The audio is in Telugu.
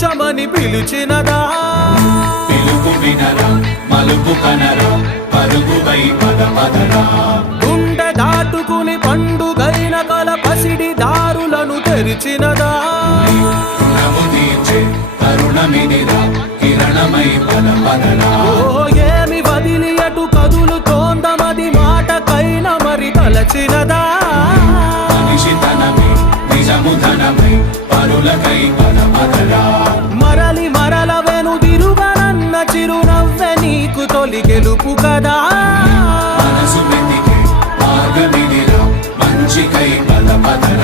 కూర్చమని పిలిచినదా పిలుపు వినరా మలుపు కనరా పరుగువై పద పదరా గుండె దాటుకుని పండుగైన కల పసిడి దారులను తెరిచినదా రుణము తీర్చే తరుణమిదిరా కిరణమై పద పదరా ఓ ఏమి వదిలి అటు కదులుతోందమది మాటకైన మరి తలచినదా మనిషితనమే నిజము ధనమై పరులకై పద పదరా మరలి మరల వెనుదిరుగనన్న చిరునవ్వె నీకు తొలి గెలుపు కదా మనసు వెతికే మార్గమిదిరా మంచికై పద పదరా